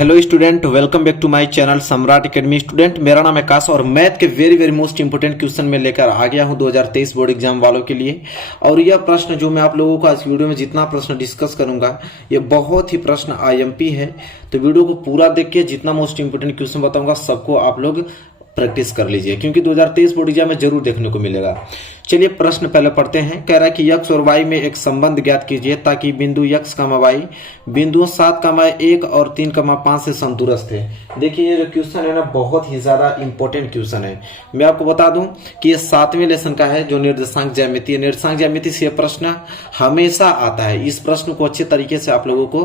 Hello student, welcome back to my channel Samrat academy. Student, मेरा नाम है आकाश और मैथ के very very most important question में लेकर आ गया हूं 2023 बोर्ड एग्जाम वालों के लिए। और यह प्रश्न जो मैं आप लोगों को आज वीडियो में जितना प्रश्न डिस्कस करूंगा ये बहुत ही प्रश्न आईएमपी है। तो वीडियो को पूरा देख के जितना मोस्ट इंपोर्टेंट क्वेश्चन बताऊंगा सबको आप लोग प्रैक्टिस कर लीजिए, क्योंकि 2023 बोर्ड एग्जाम में जरूर देखने को मिलेगा। चलिए प्रश्न पहले पढ़ते हैं। कह रहा है कि x और y में एक संबंध ज्ञात कीजिए ताकि बिंदु x, y बिंदुओं 7, 1 और 3, 5 से संतुरस्त है। देखिए ये जो क्वेश्चन है ना बहुत ही ज्यादा इंपॉर्टेंट क्वेश्चन है। मैं आपको बता दूं कि ये 7वें लेसन का है जो निर्देशांक ज्यामिति है। निर्देशांक ज्यामिति से यह प्रश्न हमेशा आता है। इस प्रश्न को अच्छे तरीके से आप लोगों को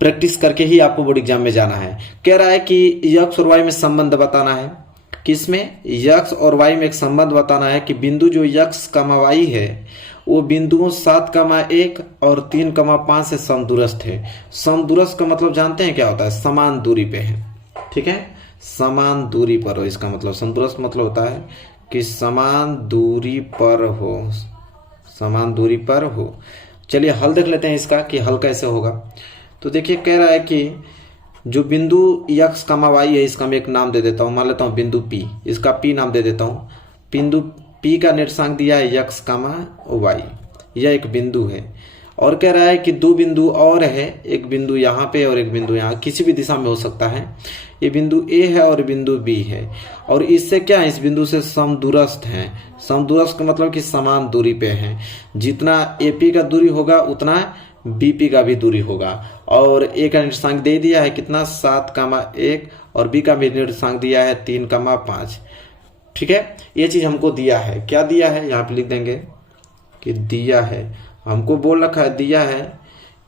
प्रैक्टिस करके ही आपको बोर्ड एग्जाम में जाना है। कह रहा है कि x और y में संबंध बताना है। किसमें? x और y में एक संबंध बताना है कि बिंदु जो x, y है वो बिंदुओं 7, 1 और 3, 5 से समदूरस्थ है। समदूरस्थ का मतलब जानते हैं क्या होता है? समान दूरी पे है। ठीक है, समान दूरी पर हो, इसका मतलब समदूरस्थ मतलब होता है कि समान दूरी पर हो, समान दूरी पर हो। चलिए हल देख लेते हैं इसका कि हल कैसे होगा। तो देखिए कह रहा है कि जो बिंदु x, y है इसका मैं एक नाम दे देता हूं, मान लेता हूं बिंदु P, इसका P नाम दे देता हूं। बिंदु P का निर्देशांक दिया है x, y, यह एक बिंदु है। और कह रहा है कि दो बिंदु और है, एक बिंदु यहाँ पे और एक बिंदु यहाँ, किसी भी दिशा में हो सकता है। ये बिंदु A है और बिंदु B है और इससे क्या है, इस बिंदु से समदूरस्थ है। समदूरस्थ का मतलब कि समान दूरी पे है। जितना AP का दूरी होगा उतना BP का भी दूरी होगा। और A का निर्देशांक दे दिया है कितना, 7, 1 और B का भी निर्देशांक दिया है 3, 5। ठीक है, ये चीज हमको दिया है। क्या दिया है यहाँ पे लिख देंगे कि दिया है, हमको बोल रखा है, दिया है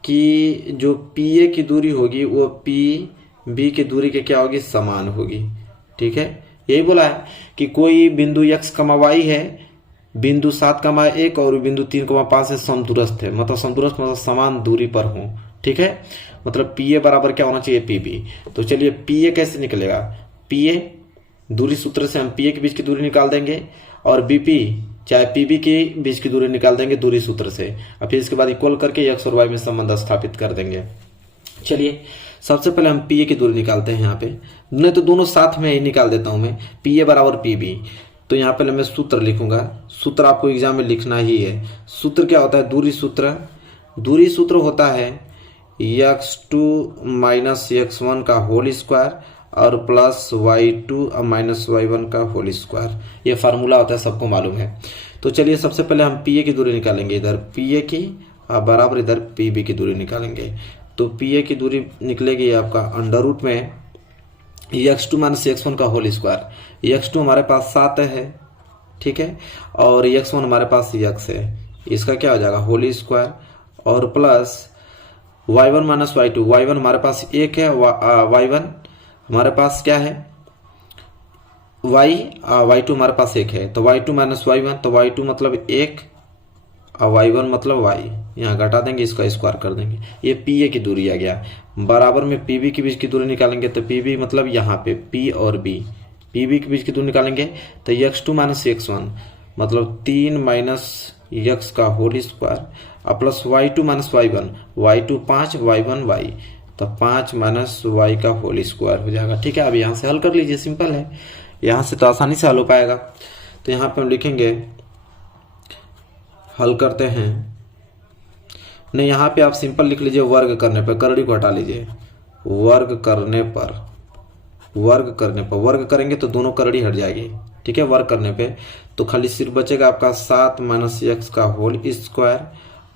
कि जो PA की दूरी होगी वो PB की दूरी के क्या होगी, समान होगी। ठीक है, यही बोला है कि कोई बिंदु x, y है, बिंदु 7, 1 और बिंदु 3, 5 से समदूरस्थ है। मतलब समदूरस्थ मतलब समान दूरी पर हो। ठीक है, मतलब PA बराबर क्या होना चाहिए, PB। तो चलिए PA कैसे निकलेगा, PA दूरी सूत्र से हम PA के बीच की दूरी निकाल देंगे और BP चाहे PB के बीच की दूरी निकाल देंगे दूरी सूत्र से। और फिर इसके बाद इक्वल करके x और y में संबंध स्थापित कर देंगे। चलिए सबसे पहले हम PA की दूरी निकालते हैं। यहाँ पे नहीं तो दोनों साथ में ही निकाल देता हूं मैं, PA बराबर PB। तो यहाँ पहले मैं सूत्र लिखूंगा। सूत्र आपको एग्जाम में लिखना ही है। सूत्र क्या होता है, दूरी सूत्र। दूरी सूत्र होता है x2 माइनस x1 का होल स्क्वायर और प्लस y2 माइनस y1 का होल स्क्वायर। ये फार्मूला होता है, सबको मालूम है। तो चलिए सबसे पहले हम PA की दूरी निकालेंगे, इधर PA की और बराबर इधर PB की दूरी निकालेंगे। तो PA की दूरी निकलेगी आपका अंडर रूट में x2 माइनस x1 का होल स्क्वायर। x2 हमारे पास 7 है, ठीक है, और x1 हमारे पास x है, इसका क्या हो जाएगा, होल स्क्वायर और plus y1 minus y2। y1 हमारे पास 1 है, y1 हमारे पास क्या है, y2 हमारे पास 1 है। तो y2 माइनस y1, तो y2 मतलब 1 और y1 मतलब y, यहाँ घटा देंगे, इसका स्क्वायर कर देंगे। ये PA की दूरी आ गया। बराबर में PB के बीच की दूरी निकालेंगे तो PB मतलब यहाँ पे P और B, PB के बीच की दूरी निकालेंगे तो x2 माइनस x1 मतलब 3 माइनस x का होल स्क्वायर और plus y2 minus y1, y2 5, y1 y, तो 5 माइनस y का होल स्क्वायर हो जाएगा। ठीक है, अब यहाँ से हल कर लीजिए, सिंपल है, यहाँ से तो आसानी से हल हो पाएगा। तो यहाँ पे हम लिखेंगे, हल करते हैं। नहीं, यहाँ पे आप सिंपल लिख लीजिए, वर्ग करने पर, करड़ी को हटा लीजिए, वर्ग करने पर, वर्ग करने पर, वर्ग करेंगे तो दोनों करड़ी हट जाएगी। ठीक है, वर्ग करने पे तो खाली सिर्फ बचेगा आपका 7 माइनस x का होल स्क्वायर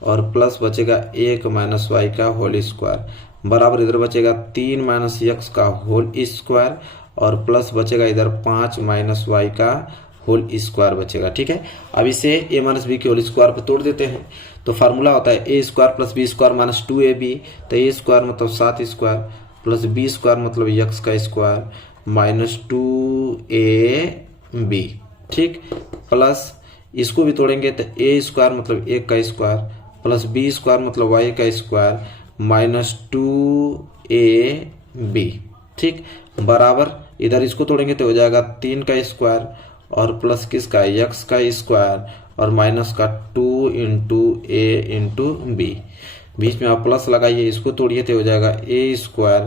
और प्लस बचेगा 1 माइनस y का होल स्क्वायर बराबर इधर बचेगा 3 माइनस x का होल स्क्वायर और प्लस बचेगा इधर 5 माइनस y का होल स्क्वायर बचेगा। ठीक है, अब इसे a माइनस बी के होल स्क्वायर पर तोड़ देते हैं। तो फार्मूला होता है a square plus B square minus 2ab। तो a स्क्वायर मतलब 7 स्क्वायर प्लस b स्क्वायर मतलब x का स्क्वायर माइनस 2ab। ठीक, प्लस इसको भी तोड़ेंगे तो a स्क्वायर मतलब 1 का स्क्वायर प्लस b स्क्वायर मतलब y का स्क्वायर माइनस 2ab। ठीक, बराबर इधर इसको तोड़ेंगे तो हो जाएगा 3 का स्क्वायर और प्लस किसका, x का स्क्वायर और माइनस का 2 इंटू a इंटू b। बीच में आप प्लस लगाइए, इसको तोड़िए तो हो जाएगा a स्क्वायर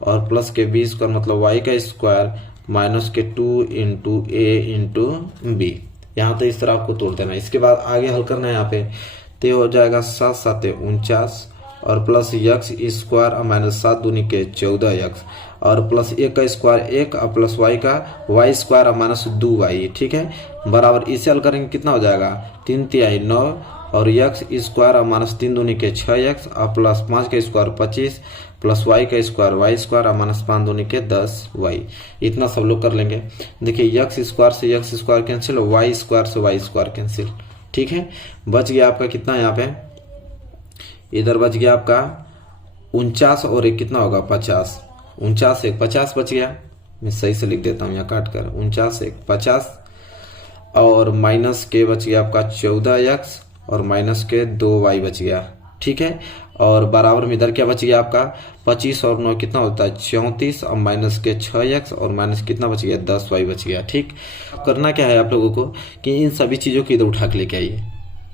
और प्लस के बी स्क्वायर मतलब वाई का स्क्वायर माइनस के 2 इंटू ए इंटू बी। यहाँ तो इस तरह आपको तोड़ देना है। इसके बाद आगे हल करना है यहाँ पे, तो हो जाएगा 7 7 49 और प्लस यक्स स्क्वायर और माइनस 7 दूनी के 14 यक्स और प्लस एक का स्क्वायर 1 और प्लस वाई का वाई स्क्वायर और माइनस 2 वाई। ठीक है, बराबर इसे हल करेंगे कितना हो जाएगा 3 तिहाई 9 और यक्स स्क्वायर और माइनस 3 दूनी के 6 यक्स और प्लस 5 का स्क्वायर 25 प्लस वाई का स्क्वायर वाई स्क्वायर और माइनस 5 दूनी के 10 वाई। इतना सब लोग कर लेंगे। देखिए यक्स स्क्वायर से X square cancel, Y square से वाई स्क्वायर कैंसिल। ठीक है, बच गया आपका कितना, यहाँ पे इधर बच गया आपका 49 और एक कितना होगा 50, 49 एक 50 बच गया। मैं सही से लिख देता हूँ यहाँ काट कर, 49 एक 50 और माइनस के बच गया आपका 14 यक्स और माइनस के 2 वाई बच गया। ठीक है, और बराबर में इधर क्या बच गया आपका 25 और 9 कितना होता है 34 और माइनस के 6 यक्स और माइनस कितना बच गया 10 वाई बच गया। ठीक, करना क्या है आप लोगों को कि इन सभी चीज़ों को इधर उठा के लेके आइए,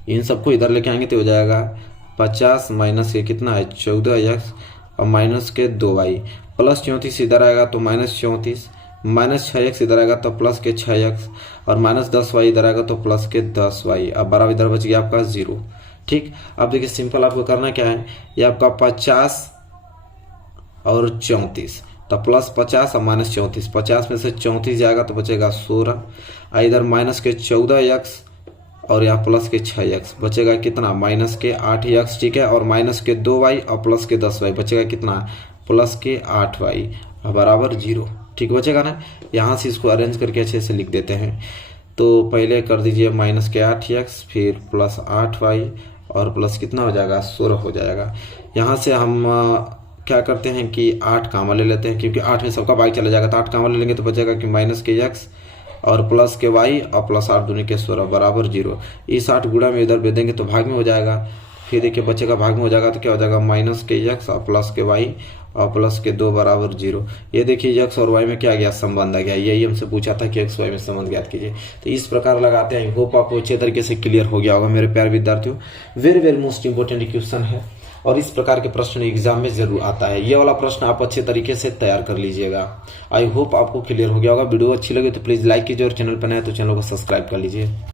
इन सबको इधर लेके आएंगे तो हो जाएगा 50 माइनस के कितना है 14 यक्स और माइनस के 2 वाई प्लस 34 इधर आएगा तो माइनस 34 माइनस 6 यक्स इधर आएगा तो प्लस के 6 यक्स और माइनस 10 वाई इधर आएगा तो प्लस के 10 वाई। अब बराबर इधर बच गया आपका 0। ठीक, अब देखिए सिंपल आपको करना क्या है, ये आपका 50 और 34 तो प्लस 50 और माइनस 34, 50 में से 34 जाएगा तो बचेगा 16 इधर माइनस के 14 यक्स और यहाँ प्लस के 6 यक्स बचेगा कितना माइनस के 8 यक्स। ठीक है, और माइनस के 2 वाई और प्लस के 10 वाई बचेगा कितना प्लस के 8 वाई बराबर 0। ठीक बचेगा ना, यहाँ से इसको अरेंज करके अच्छे से लिख देते हैं। तो पहले कर दीजिए माइनस के 8 यक्स फिर प्लस 8 वाई और प्लस कितना हो जाएगा 16 हो जाएगा। यहाँ से हम क्या करते हैं कि 8 कामा ले लेते हैं क्योंकि 8 में सबका वाई चला जाएगा तो 8 कामा ले लेंगे तो बचेगा कि माइनस के यक्स और प्लस के वाई और प्लस 8 दूनी के 16 बराबर 0। इस 8 गुणा में इधर भेज देंगे तो भाग में हो जाएगा, फिर देखिए बचेगा भाग में हो जाएगा तो क्या हो जाएगा माइनस के यक्स और प्लस के वाई और प्लस के 2 बराबर 0। ये देखिए यक्स और वाई में क्या गया संबंध आ गया, यही हमसे पूछा था कि एक्स वाई में संबंध ज्ञात कीजिए। तो इस प्रकार लगाते हैं। होप आपको अच्छे तरीके से क्लियर हो गया होगा मेरे प्यारे विद्यार्थियों। Very very most important question है और इस प्रकार के प्रश्न एग्जाम में जरूर आता है। ये वाला प्रश्न आप अच्छे तरीके से तैयार कर लीजिएगा। आई होप आपको क्लियर हो गया होगा। वीडियो अच्छी लगी तो प्लीज लाइक कीजिए और चैनल पर नए तो चैनल को सब्सक्राइब कर लीजिए।